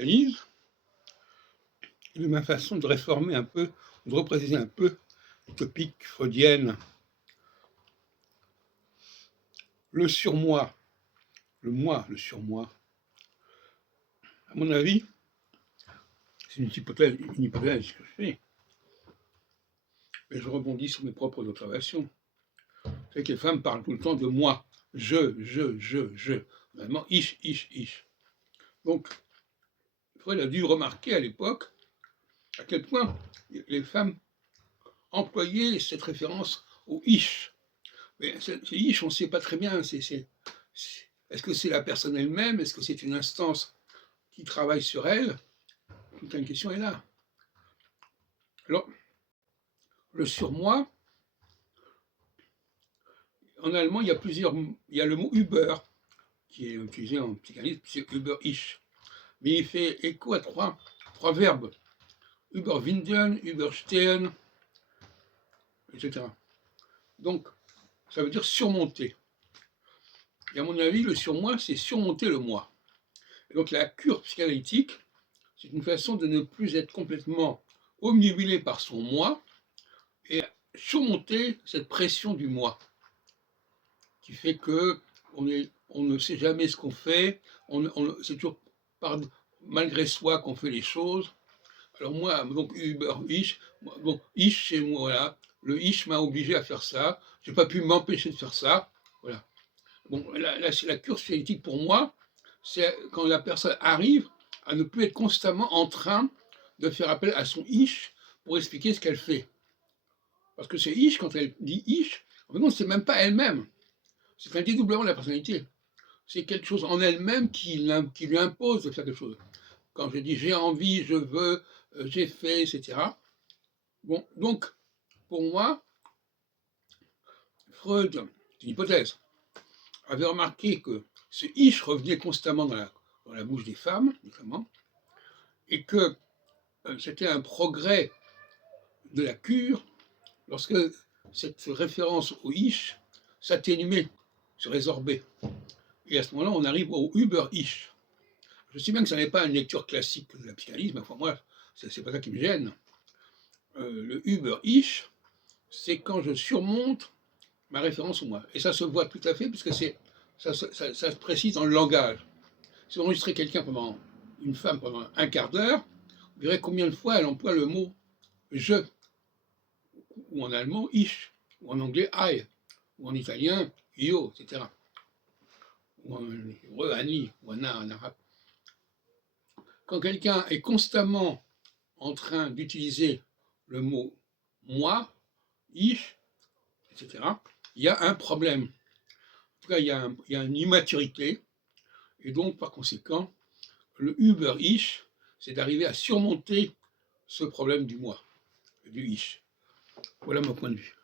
analyse de ma façon de réformer un peu, de repréciser un peu l'utopique freudienne. Le surmoi, le moi, le surmoi, à mon avis, c'est une hypothèse que je fais, mais je rebondis sur mes propres observations. C'est que les femmes parlent tout le temps de moi, je, vraiment, ich. Donc, Freud a dû remarquer à l'époque à quel point les femmes employaient cette référence au ich. Mais ce ich, on ne sait pas très bien. Est-ce que c'est la personne elle-même? Est-ce que c'est une instance qui travaille sur elle? Toute une question est là. Alors, le surmoi, en allemand, il y a le mot Über, qui est utilisé en psychanalyse, c'est Über-Ich. Mais il fait écho à trois verbes. Überwinden, überstehen, etc. Donc, ça veut dire surmonter. Et à mon avis, le surmoi, c'est surmonter le moi. Et donc la cure psychanalytique, c'est une façon de ne plus être complètement omnibulé par son moi et surmonter cette pression du moi, qui fait que on ne sait jamais ce qu'on fait, c'est toujours malgré soi qu'on fait les choses. Alors moi, donc Ich, bon, Ich chez moi, voilà, le Ich m'a obligé à faire ça, j'ai pas pu m'empêcher de faire ça, voilà. Bon, la cure psychanalytique pour moi, c'est quand la personne arrive à ne plus être constamment en train de faire appel à son Ich pour expliquer ce qu'elle fait. Parce que c'est Ich, quand elle dit Ich, en fait, c'est même pas elle-même. C'est un dédoublement de la personnalité. C'est quelque chose en elle-même qui lui impose de faire quelque chose. Quand je dis j'ai envie, je veux, j'ai fait, etc. Bon, donc, pour moi, Freud, c'est une hypothèse, avait remarqué que ce Ich revenait constamment dans la bouche des femmes, notamment, et que c'était un progrès de la cure lorsque cette référence au Ich s'atténuait, se résorbait. Et à ce moment-là, on arrive au Über-Ich. Je sais bien que ça n'est pas une lecture classique de la psychanalyse, mais enfin, moi, c'est pas ça qui me gêne. Le Über-Ich, c'est quand je surmonte ma référence au moi. Et ça se voit tout à fait, puisque ça se précise dans le langage. Si vous enregistrez une femme pendant un quart d'heure, vous verrez combien de fois elle emploie le mot je, ou en allemand ich, ou en anglais I, ou en italien io, etc. Ou en hébreu ani, ou en arabe. Quand quelqu'un est constamment en train d'utiliser le mot moi, ich, etc., il y a un problème. En tout cas, il y a une immaturité, et donc par conséquent, le Über-Ich, c'est d'arriver à surmonter ce problème du moi, du Ich. Voilà mon point de vue.